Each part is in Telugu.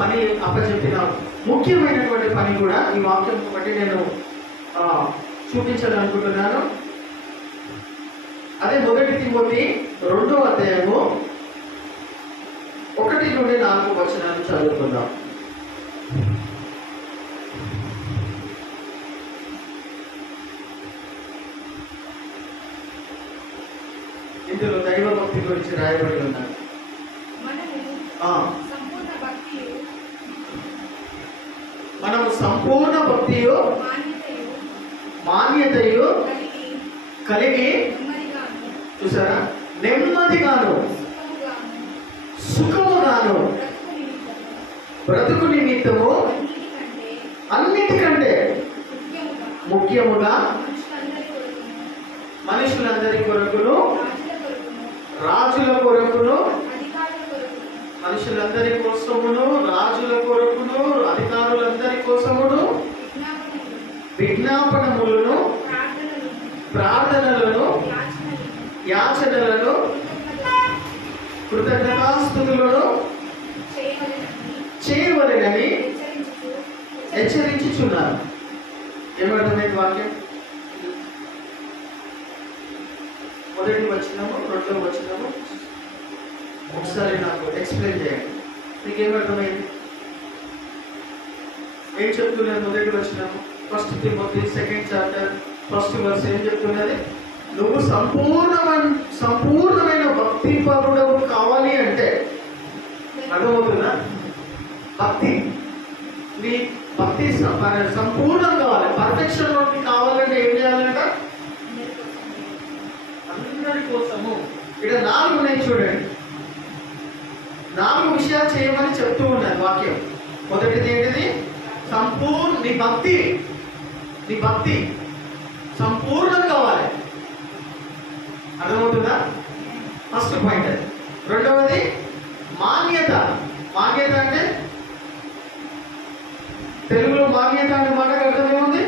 పని అప్పచెప్పిన ముఖ్యమైనటువంటి పని కూడా ఈ వాక్యం బట్టి నేను చూపించాలనుకుంటున్నాను. అదే 1 తిమోతి 2వ అధ్యాయము 1 నుండి 4 వచనాలు చదువుకుందాం. ఇందులో దైవ భక్తి గురించి రాయబడి ఉన్నారు. మనము సంపూర్ణ భక్తియు మాన్యతయు కలిగి, చూసారా, నెమ్మదిగాను సుఖముగాను బ్రతుకు నిమిత్తము అన్నిటికంటే ముఖ్యముగా మనుషులందరి కొరకును, రాజుల కొరకును, మనుషులందరి కోసమును, రాజుల కొరకును, అధికారులందరి కోసమును విజ్ఞాపనములను, ప్రార్థనలను, యాచనలను, కృతజ్ఞతాస్తుతులను చేయవలెనని హెచ్చరించుచున్నారు. ఏమర్థమైంది వాక్యం? 1వ వచనము 2వ వచనము ఒకసారి నాకు ఎక్స్ప్లెయిన్ చేయండి. మీకేమర్థమైంది? ఏం చెప్తున్నది? 1వ వచనము 1 Timothy 2nd chapter 1st verse ఏం చెప్తున్నది? నువ్వు సంపూర్ణమైన భక్తి పరుడవు కావాలి అంటే, అర్థమవుతుందా? భక్తి, నీ భక్తి సంపూర్ణం కావాలి, పర్ఫెక్షన్ కావాలంటే ఏం చేయాలంట? అందరి కోసము. ఇక్కడ 4 ఉన్నాయి చూడండి. 4 విషయాలు చేయమని చెప్తూ ఉన్నది వాక్యం. మొదటిది ఏంటిది? నీ భక్తి సంపూర్ణం కావాలి. అర్థమవుతుందా? ఫస్ట్ పాయింట్ అది. రెండవది మాన్యత. మాన్యత అంటే తెలుగులో మాన్యత అనే మాటకు అర్థం ఏముంది?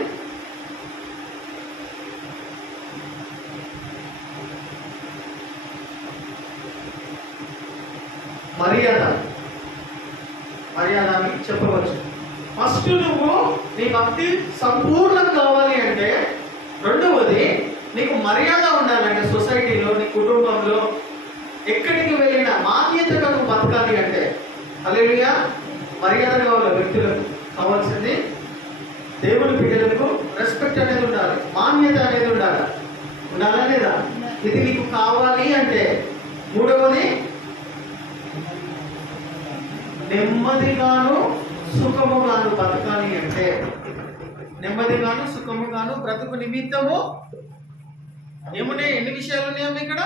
మర్యాద అని చెప్పవచ్చు. ఫస్ట్ నువ్వు నీ భక్తి సంపూర్ణం కావాలి అంటే, రెండవది నీకు మర్యాద ఉండాలంటే, సొసైటీలో, నీ కుటుంబంలో, ఎక్కడికి వెళ్ళినా మాన్యతగా నువ్వు బతకాలి అంటే, హల్లెలూయా, మర్యాద కావాలి. వ్యక్తులకు కావాల్సింది, దేవుని బిడ్డలకు రెస్పెక్ట్ అనేది ఉండాలి, మాన్యత అనేది ఉండాలా లేదా? ఇది నీకు కావాలి అంటే. మూడవది నెమ్మదిగాను సుఖముగాను బతకాలి అంటే, నెమ్మదిగాను సుఖముగాను బ్రతుకు నిమిత్తము ఏమున్నాయి? ఎన్ని విషయాలు ఉన్నాయో ఇక్కడ?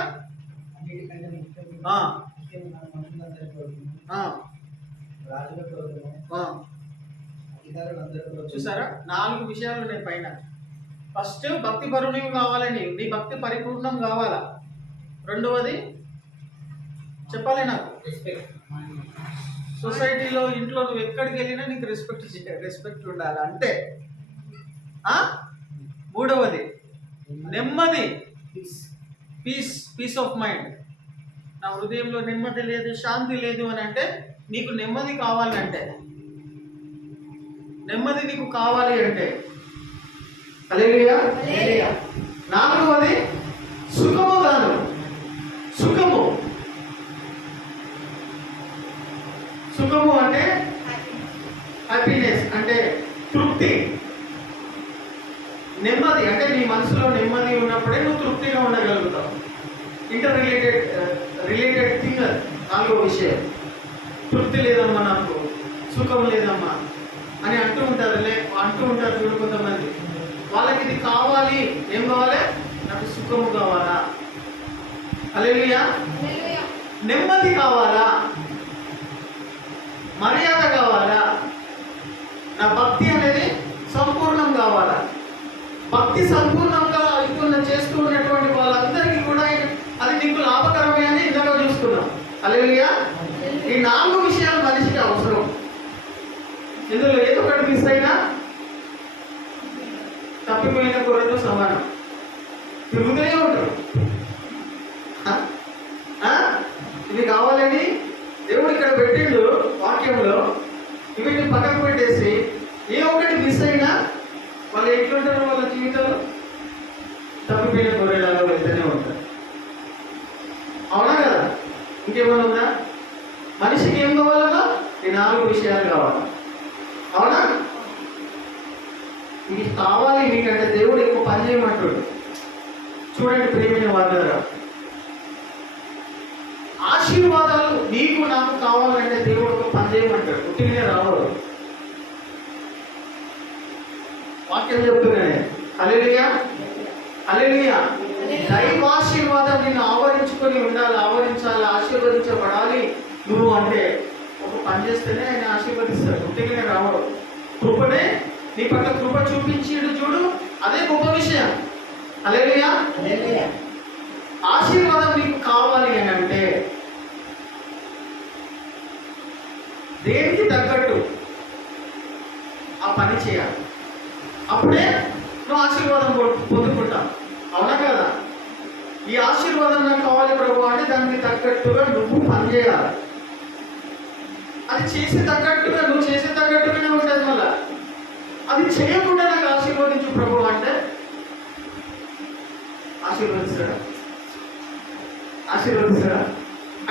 చూసారా, 4 విషయాలు ఉన్నాయి పైన. ఫస్ట్ భక్తి పరుని కావాలని, నీ భక్తి పరిపూర్ణం కావాలా. రెండవది చెప్పాలి నాకు, సొసైటీలో, ఇంట్లో నువ్వు ఎక్కడికి వెళ్ళినా నీకు రెస్పెక్ట్ ఉండాలి అంతే. మూడవది నెమ్మది, పీస్ ఆఫ్ మైండ్. నా హృదయంలో నెమ్మది లేదు, శాంతి లేదు అని అంటే, నీకు నెమ్మది కావాలంటే, నెమ్మది నీకు కావాలి అంటే, హల్లెలూయా. నాలుగవది సుఖముగాను. సుఖము అంటే హ్యాపీనెస్, అంటే తృప్తి. నెమ్మది అంటే నీ మనసులో నెమ్మది ఉన్నప్పుడే నువ్వు తృప్తిగా ఉండగలుగుతావు. Related thing. 4వ విషయం, తృప్తి లేదమ్మా, నాకు సుఖం లేదమ్మా అని అంటూ ఉంటారు చూడు కొంతమంది. వాళ్ళకి ఇది కావాలి. ఏం కావాలి? నాకు సుఖము కావాలా, హల్లెలూయా, నెమ్మది కావాలా, మర్యాద కావాలా, నా భక్తి అనేది సంపూర్ణం కావాలా. భక్తి సంపూర్ణంగా చేస్తూ ఉన్నటువంటి వాళ్ళందరికీ కూడా అది నీకు లాభకరమే అని ఇందాక చూసుకున్నాం. హల్లెలూయా. ఈ 4 విషయాలు మనిషికి అవసరం. ఇందులో ఏదో ఒకటి మిస్ అయినా తప్పిపోయిన కూరతో సమానం. తిరుగుతూనే ఉంటారు. ఇది కావాలని దేవుడు ఇక్కడ పెట్టిండు వాక్యంలో. ఏం కావాలన్నా? ఈ 4 విషయాలు కావాలి. అవునా? ఇది కావాలి మీకంటే దేవుడు ఎక్కువ పని చేయమంటాడు. చూడండి ప్రియమైన వారు, ఆశీర్వాదాలు నీకు నాకు కావాలంటే దేవుడు ఒక పని చేయమంటాడు. పుట్టినే రావాలి. వాక్యం చెప్తున్నానే. హల్లెలూయా, హల్లెలూయా. దైవాశీర్వాదం నిన్ను ఆవరించుకొని ఉండాలి, ఆవరించాలి, ఆశీర్వదించబడాలి నువ్వు అంటే ఒక పని చేస్తేనే ఆయన ఆశీర్వదిస్తాడు. పుట్టినే రావడం కృపనే నీ పట్ల కృప చూపించాడు చూడు, అదే గొప్ప విషయం. హల్లెలూయా. ఆశీర్వాదం నీకు కావాలి అని అంటే దేనికి తగ్గట్టు ఆ పని చేయాలి. అప్పుడే నువ్వు ఆశీర్వాదం పొందుకుంటావు. అవునా కదా? ఈ ఆశీర్వాదం నాకు కావాలి ప్రభు అంటే దానికి తగ్గట్టుగా నువ్వు పని చేయాలి. అది చేసే తగ్గట్టుగా నువ్వు చేసే తగ్గట్టుగానే ఉంటుంది. మళ్ళా అది చేయకుండా నాకు ఆశీర్వదించు ప్రభు అంటే ఆశీర్వదిస్తాడా? ఆశీర్వదిస్తాడా?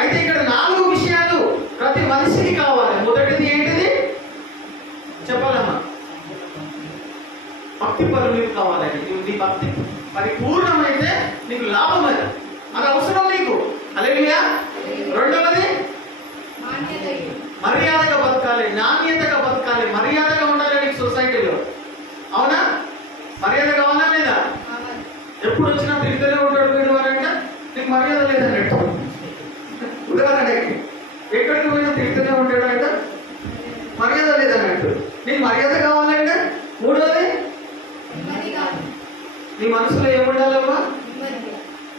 అయితే ఇక్కడ 4 విషయాలు ప్రతి మనిషికి కావాలి. మొదటిది ఏంటిది చెప్పాలమ్మా? భక్తి పరులు కావాలండి. నీ భక్తి పరిపూర్ణమైతే నీకు లాభం, అది అవసరం నీకు. హల్లెలూయా. రెండవది మర్యాదగా బతకాలి, నాణ్యతగా బతకాలి, మర్యాదగా ఉండాలి నీకు సొసైటీలో. అవునా? మర్యాద కావాలా లేదా? ఎప్పుడు వచ్చినా తిరుగుతూనే ఉంటాడు వీడు అంటే నీకు మర్యాద లేదన్నట్టు. ఉదాహరణకి ఎక్కడికి పోయినా తిరుగుతూనే ఉంటాడు అంటే మర్యాద లేదన్నట్టు. నీకు మర్యాద కావాలంటే మూడోది నీ మనసులో ఏముండాలమ్మా?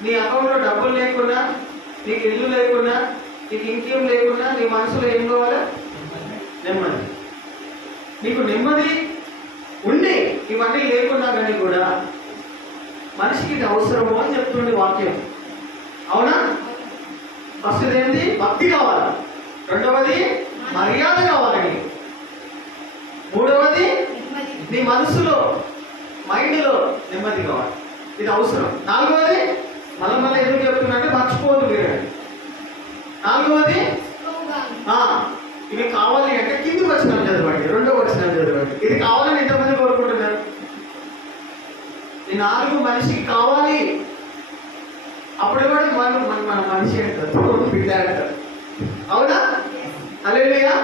నీ అకౌంట్లో డబ్బులు లేకున్నా, నీకు ఇల్లు లేకున్నా, నీకు ఇంకేం లేకున్నా నీ మనసులో ఏం కావాలి? నెమ్మది. నీకు నెమ్మది ఉండి ఇవన్నీ లేకున్నా కానీ కూడా మనిషికి ఇది అవసరము అని చెప్తుంది వాక్యం. అవునా? ఫస్ట్ ఏంటి? భక్తి కావాలి. రెండవది మర్యాద కావాలి నీకు. మూడవది నీ మనసులో మైండ్లో నెమ్మది కావాలి. ఇది అవసరం. నాలుగవది మళ్ళీ ఎందుకు చెప్తున్నా మర్చిపోదు మీరు. నాలుగవది ఇవి కావాలి అంటే కింది వచనం చదవండి, 2వ వచనం చదవండి. ఇది కావాలని ఎంతమంది కోరుకుంటున్నారు? ఈ 4 మనిషికి కావాలి. అప్పుడు కూడా మన మనిషి అంటారు, బిడ్డ అంటారు. అవునా? హల్లెలూయా,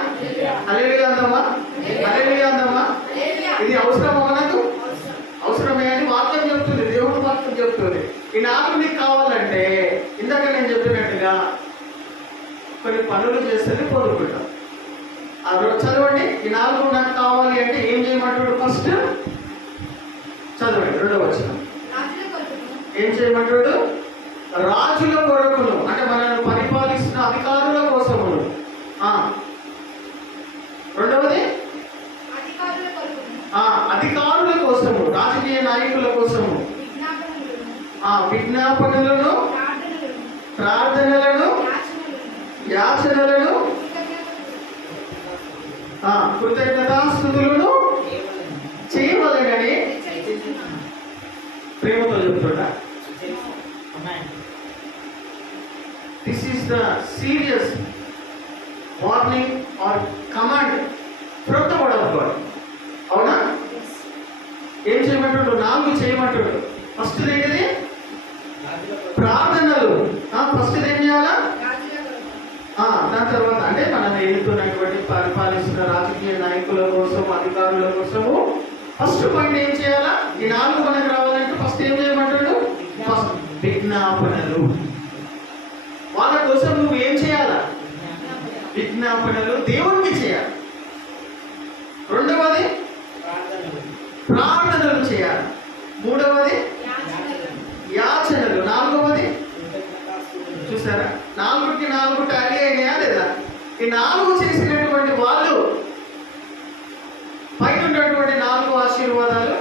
హల్లెలూయా అందమ్మా, హల్లెలూయా అందమ్మా. ఇది అవసరం మనకు? అవసరమే అని వాక్యం చెప్తుంది, దేవుడు వాక్యం చెప్తుంది. ఈ 4 నీకు కావాలంటే ఇందాక నేను చెప్పినట్టుగా కొన్ని పనులు చేస్తేనే పొందుకుంటాం. ఆ రోజు చదవండి. ఈ 4 నాకు కావాలి అంటే ఏం చేయమంటాడు? ఫస్ట్ చదవండి 2వ వచనం. ఏం చేయమంటాడు? రాజుల కొరకును అంటే మనల్ని పరిపాలిస్తున్న అధికారుల కోసమును. రెండవది అధికారుల కోసము, రాజకీయ నాయకుల కోసము విజ్ఞాపనలను, ప్రార్థనలను, యాచనలను, కృతజ్ఞతాస్తుతులను చేయవలెనని ప్రేమతో చెప్తున్నా. This is the serious warning or command from the word of God. అవునా? ఏం చేయమంటాడు? 4 చేయమంటాడు. ఫస్ట్ ఏంటిది? ప్రార్థనలు. ఫస్ట్ ఏం చేయాలా? దాని తర్వాత అంటే మనం ఎదుగుతున్నటువంటి పరిపాలిస్తున్న రాజకీయ నాయకుల కోసం, అధికారుల కోసము ఫస్ట్ పాయింట్ ఏం చేయాలా? ఈ 4 మనకు రావాలంటే ఫస్ట్ ఏం చేయమంటాడు? ఫస్ట్ విజ్ఞాపనలు. వాళ్ళ కోసం నువ్వు ఏం చేయాలా? విజ్ఞాపనలు దేవునికి చేయాలి. రెండవది ప్రార్థనలు చేయాలి. మూడవది యాచనలు. నాలుగవది చూసారా? 4కి 4 టాలీ అయినాయా లేదా? ఈ 4 చేసినటువంటి వాళ్ళు పైన ఉన్నటువంటి 4 ఆశీర్వాదాలు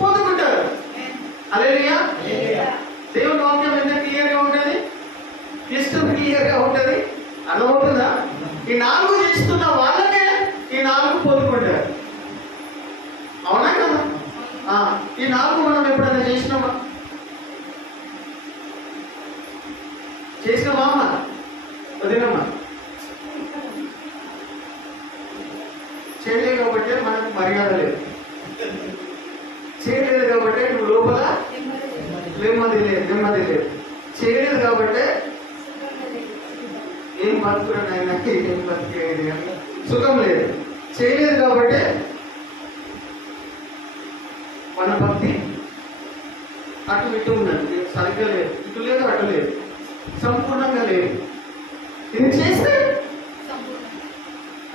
పొందుకుంటారు. హల్లెలూయా. దేవుని వాక్యం ఎంత క్లియర్గా ఉంటుంది, క్లియర్గా ఉంటుంది. అర్థమవుతుందా? ఈ 4 చేస్తున్న వాళ్ళకే ఈ 4 పొందుకుంటారు. అవునా కదా? ఈ 4 మనం ఎప్పుడైనా చేసినామా? చేసినామా అమ్మ? వదినమ్మా చేయలేదు కాబట్టి మనకు మర్యాద లేదు. చేయలేదు కాబట్టి నువ్వు లోపల నెమ్మది లేదు. చేయలేదు కాబట్టి ఏం బతుకుడు ఆయన ఏం బతికేది అని సుఖం లేదు. చేయలేదు కాబట్టి మన భక్తి అటు ఇటు ఉన్నది, సరిగ్గా లేదు, ఇటు లేదు అటు లేదు, సంపూర్ణంగా లేదు. ఇది చేస్తే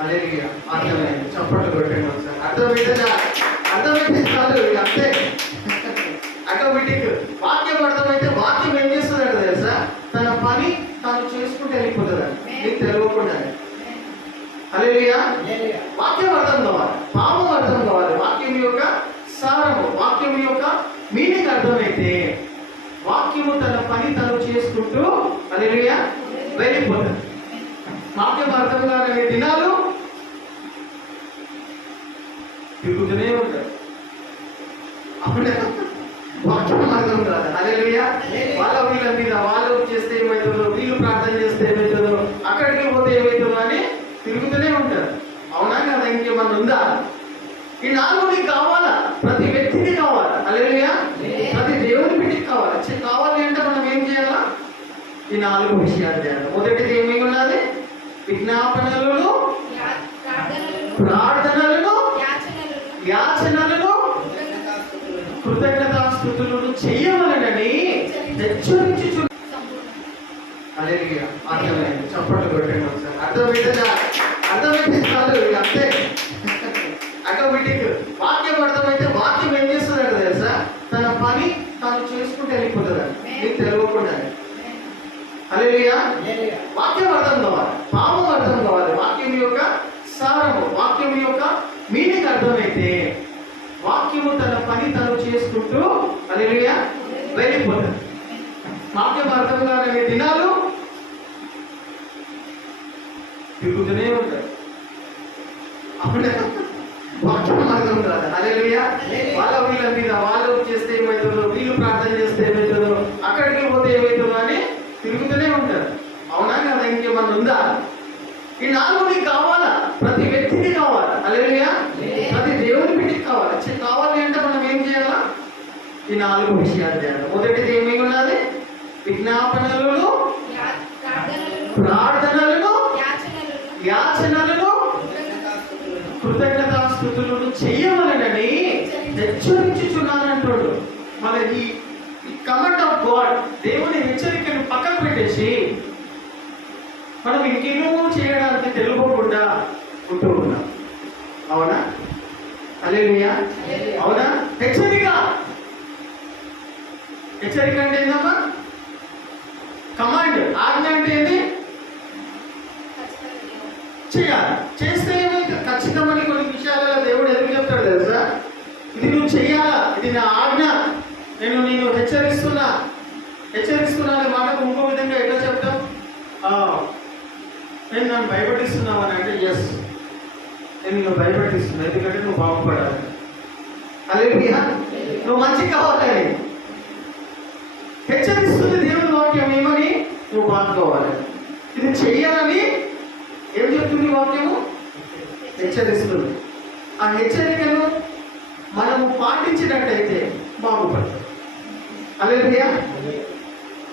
అదే అర్థమైంది. చప్పట్లు కొట్టండి ఒకసారి. అర్థమైతే కాదు, ఇది అంతే. ఆటోమేటిక్ వాక్యం అర్థమైతే వాక్యం ఏం చేస్తుందంట తెలుసా? తన పని తాను చేసుకుంటే వెళ్ళిపోతుందండి, నీకు తెలియకుండా. హల్లెలూయా. వాక్యం అర్థం కావాలి, పాపం అర్థం కావాలి, వాక్యం యొక్క సారము, వాక్యం యొక్క మీనింగ్ అర్థమైతే వాక్యము తన పని తను చేసుకుంటూ హల్లెలూయా వెళ్ళిపోతుంది. వాక్యం అర్థం కాని దినాలు తిరుగుతూనే ఉంటాయి. అప్పుడే వాక్యం అర్థం కాదు. హల్లెలూయా. వాళ్ళ వీళ్ళ మీద వాళ్ళు చేస్తే ఏమవుతుందో, వీళ్ళు ప్రార్థన చేస్తే ఏమవుతుందో, అక్కడికి పోతే ఏమవుతుందో అని తిరుగుతూనే ఉంటారు. అవునా కదా? ఇంకేమన్నా ఉందా? ఈ 4 నీకు కావాలా? ప్రతి వ్యక్తికి కావాలి. హల్లెలూయా. ప్రతి దేవుని బిడ్డకి కావాలి. కావాలి అంటే మనం ఏం చేయాలా? ఈ 4 విషయాలు చేయాలి. మొదటిది ఏమి ఉన్నది? విజ్ఞాపనలను, ప్రార్థనలను, యాచనలను, కృతజ్ఞతాస్తుతులను చేయవలనని హెచ్చరించుచు. హల్లెలూయా. అర్థమైంది. చప్పట్లు కొట్టండి ఒకసారి. అర్థమైతే కాదు, ఇది అంతే. ఆటోమేటిక్ వాక్యం అర్థమైతే వాక్యం ఏం చేస్తుందంట తెలుసా? తన పని తాను చేసుకుంటే వెళ్ళిపోతుందండి, నీకు తెలియకుండా. హల్లెలూయా. వాక్యం అర్థం కావాలి, పాపం అర్థం కావాలి, వాక్యం యొక్క సారము, వాక్యం యొక్క మీనింగ్ అర్థమైతే వాక్యము తన పని తను చేసుకుంటూ హల్లెలూయా వెళ్ళిపోతుంది. వాక్యం అర్థం కాని దినాలు తిరుగుతూనే ఉంటాయి. అప్పుడే వాక్యం అర్థం కాదు. హల్లెలూయా. వాళ్ళ వీళ్ళ మీద వాళ్ళు చేస్తే ఏమవుతుందో, వీళ్ళు ప్రార్థన చేస్తే ఏమవుతుందో, అక్కడికి పోతే ఏమవుతుందో అని తిరుగుతూనే ఉంటారు. అవునా కదా? ఇంకేమన్నా ఉందా? ఈ 4 నీకు కావాలా? ప్రతి వ్యక్తికి కావాలి. హల్లెలూయా. ప్రతి దేవుని బిడ్డకి కావాలి. కావాలి అంటే మనం ఏం చేయాలా? ఈ 4 విషయాలు చేయాలి. మొదటిది ఏమి ఉన్నది? విజ్ఞాపనలను, ప్రార్థనలను, యాచనలను, కృతజ్ఞతాస్తుతులను చేయవలనని హెచ్చరించుచున్నానంటాడు. మన ఈ కమాండ్ ఆఫ్ గాడ్, దేవుని హెచ్చరికను పక్కన పెట్టేసి మనం ఇంకేమో చేయడానికి తెలుసుకోకుండా ఉంటూ ఉన్నాం. అవునా? హల్లెలూయా. అవునా? హెచ్చరిక అంటే ఏందమ్మా? కమాండ్, ఆజ్ఞ అంటే ఏంటి? చేయాలి. చేస్తే ఖచ్చితమని కొన్ని విషయాలలో దేవుడు ఎందుకు చెప్తాడు తెలుసా? ఇది నువ్వు చెయ్యాలా, ఇది నా ఆజ్ఞ, నేను హెచ్చరిస్తున్నా అనే మాటకు ఇంకో విధంగా ఎట్లా చెప్తాం? నేను నన్ను భయపెట్టిస్తున్నావు అని అంటే ఎస్, నేను నిన్ను భయపెట్టిస్తున్నా, ఎందుకంటే నువ్వు బాగుపడాలి. హల్లెలూయా. నువ్వు మంచి కావాలని హెచ్చరిస్తుంది దేవుని వాక్యం. ఏమని? నువ్వు బాగుకోవాలి, ఇది చెయ్యాలని ఏం చెప్తుంది వాక్యము? హెచ్చరిస్తుంది. ఆ హెచ్చరికను మనము పాటించినట్టయితే బాగుపడతాం. హల్లెలూయా.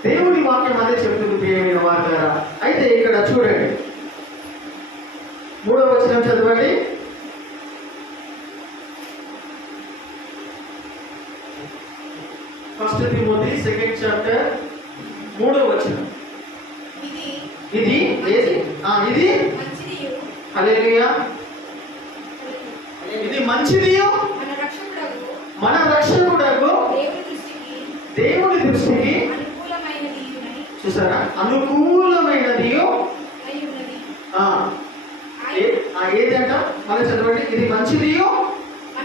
దేవుని వాక్యం అదే చెప్తుంది ప్రియమైన వార్తారా. అయితే ఇక్కడ చూడండి, 3వ వచనం చదవండి. ఫస్ట్ తిమోతి 2nd చాప్టర్ 3వ వచనం. ఇది హల్లెలూయా. ఇది మంచిది, మన రక్షకుడగు దేవుని దృష్టికి చూసారా అనుకూలమైనది ఏదంట? మనం చదవండి. ఇది మంచిది,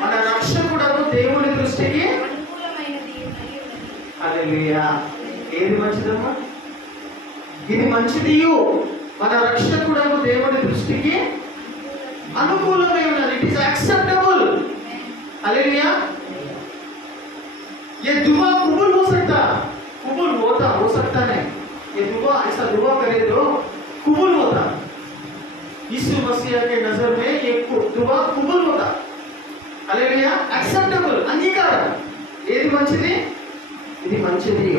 మన రక్షకుడగు దేవుని దృష్టికి. హల్లెలూయా. ఏది మంచిదమ్మా? ఇది మంచిది, మన రక్షకుడగు దేవుని దృష్టికి అనుకూలమై ఉన్నది. It is acceptable. हालेलुया। ये दुआ कबूल हो सकता हो सकता नहीं। ये दुआ ऐसा दुआ करे तो कबूल होता। यीशु मसीह के नजर में ये दुआ कबूल होता हालेलुया యాక్సెప్టబుల్ అంగీకారం ఏది మంచిది ఇది మంచిది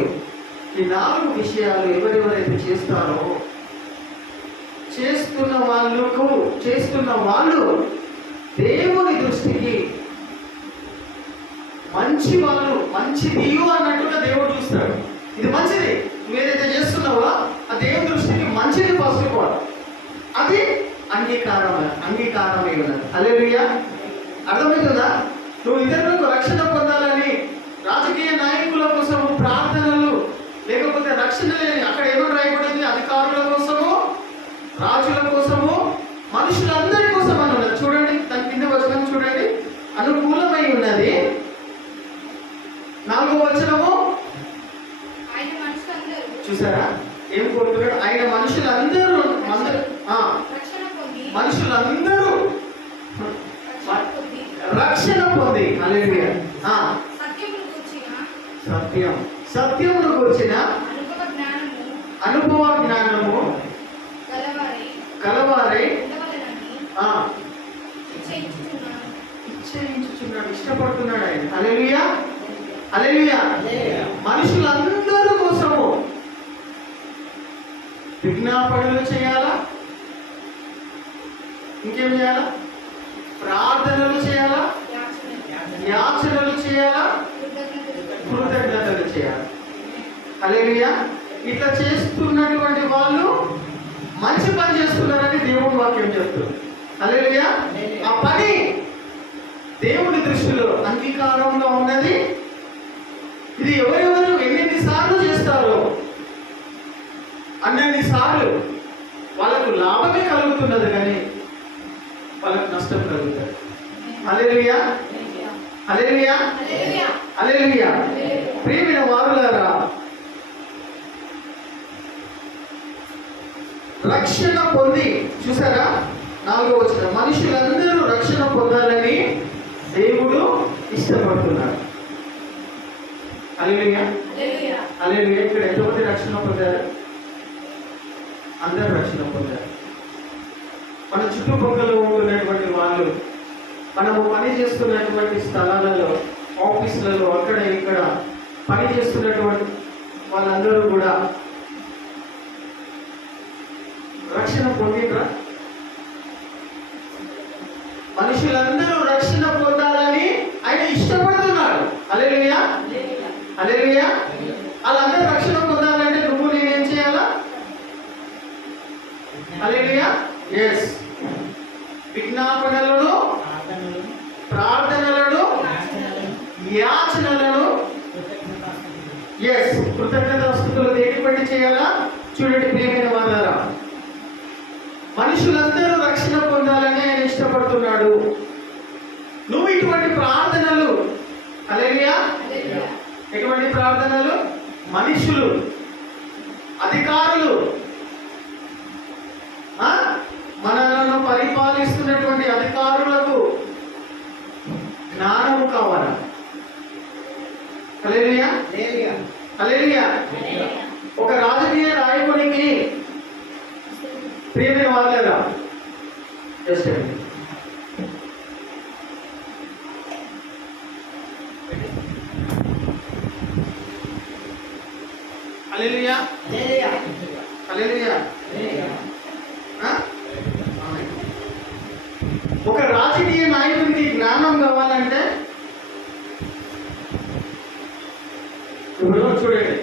ఈ 4 విషయాలు ఎవరెవరైతే చేస్తారో చేస్తున్న వాళ్ళు దేవుని దృష్టికి మంచి వాళ్ళు మంచిది అన్నట్టుగా దేవుడు చూస్తాడు. ఇది మంచిది నువ్వేదైతే చేస్తున్నావో ఆ దేవుని దృష్టికి మంచిది ఫస్ట్ ఆఫ్ ఆల్ అది అంగీకారమే ఉన్నది. హల్లెలూయా అర్థమవుతుందా? నువ్వు ఇతరులకు రక్షణ పొందాలని రాజకీయ నాయకుల కోసము ప్రార్థనలు లేకపోతే రక్షణ లేని అక్కడ ఏమని రాయబడింది అధికారుల కోసము రాజుల కోసము మనుషులందరి కోసం అని ఉన్నది. చూడండి దాని కింద వచనం చూడండి అనుకూలమై ఉన్నది. 4వ వచనము చూసారా ఏం కోరుతున్నాడు ఆయన మనుషులందరూ రక్షణ పొంది హల్లెలూయా సత్యమును గురించిన అనుభవ జ్ఞానము కలవారై ఇచ్చేయించుచున్నాడు ఇష్టపడుతున్నాడు ఆయన. హల్లెలూయా హల్లెలూయా మనుషులందరూ కోసము విజ్ఞాపనలు చేయాలా ఇంకేం చేయాలా ప్రార్థనలు చేయాలా యాచనలు చేయాలా కృతజ్ఞతలు చేయాలి. హల్లెలూయా ఇట్లా చేస్తున్నటువంటి వాళ్ళు మంచి పని చేస్తున్నారని దేవుడి వాక్యం చెప్తుంది. హల్లెలూయా ఆ పని దేవుడి దృష్టిలో అంగీకారంగా ఉన్నది. ఇది ఎవరెవరు ఎన్ని సార్లు చేస్తారో అన్ని సార్లు వాళ్ళకు లాభమే కలుగుతున్నది కానీ వాళ్ళకు నష్టం కలుగుతుంది. హల్లెలూయా హల్లెలూయా హల్లెలూయా ప్రియమైన వారులారా రక్షణ పొంది చూసారా 4వ వచనం మనుషులందరూ రక్షణ పొందాలని దేవుడు ఇష్టపడుతున్నాడు. హల్లెలూయా హల్లెలూయా ఇక్కడ ఎంతమంది రక్షణ పొందారు? అందరూ రక్షణ పొందారు. మన చుట్టుపక్కల ఉంటున్నటువంటి వాళ్ళు మనము పని చేస్తున్నటువంటి స్థలాలలో ఆఫీసులలో అక్కడ ఇక్కడ పని చేస్తున్నటువంటి వాళ్ళందరూ కూడా రక్షణ పొందినరా? మనుషులందరూ రక్షణ పొందాలని ఆయన ఇష్టపడుతున్నాడు. హల్లెలూయా హల్లెలూయా వాళ్ళందరూ రక్షణ పొందాలంటే నువ్వు నేనేం చేయాలా? హల్లెలూయా yes విజ్ఞాపనలను ప్రార్థనలను యాచనలను yes కృతజ్ఞతాస్తుతులు దేని బట్టి చేయాలా? చూడండి ప్రియమైన వారులారా మనుషులందరూ రక్షణ పొందాలని ఆయన ఇష్టపడుతున్నాడు. నువ్వు ఇటువంటి ప్రార్థనలు హల్లెలూయా ఎటువంటి ప్రార్థనలు మనుషులు అధికారులు మనలను పరిపాలిస్తున్నటువంటి అధికారులకు జ్ఞానము కావాలా? హల్లెలూయా హల్లెలూయా ఒక రాజకీయ నాయకునికి ప్రియమైన వారులారా జస్ట్ హల్లెలూయా హల్లెలూయా ఒక రాజకీయ నాయకుడికి జ్ఞానం కావాలంటే ఇప్పుడు చూడండి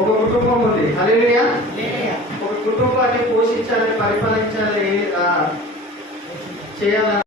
ఒక కుటుంబం ఉంది. హల్లెలూయా ఒక కుటుంబాన్ని పోషించాలని పరిపాలించాలి చేయాలని